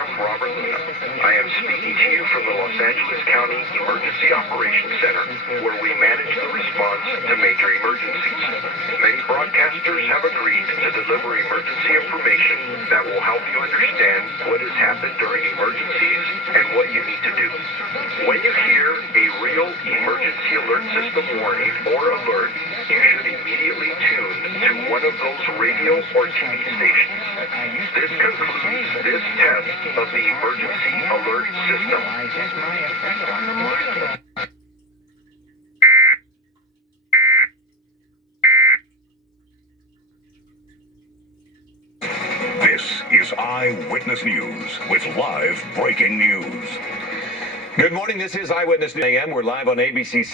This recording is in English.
Sheriff Robert Luna. I am speaking to you from the Los Angeles County Emergency Operations Center, where we manage the response to major emergencies. Many broadcasters have agreed to deliver emergency information that will help you understand what has happened during emergencies and what you need to do. When you hear a real emergency alert system warning or alert, you should immediately tune to one of those radio or TV stations. This concludes this test of the emergency alert system. This is Eyewitness News with live breaking news. Good morning. This is Eyewitness News AM. We're live on ABC.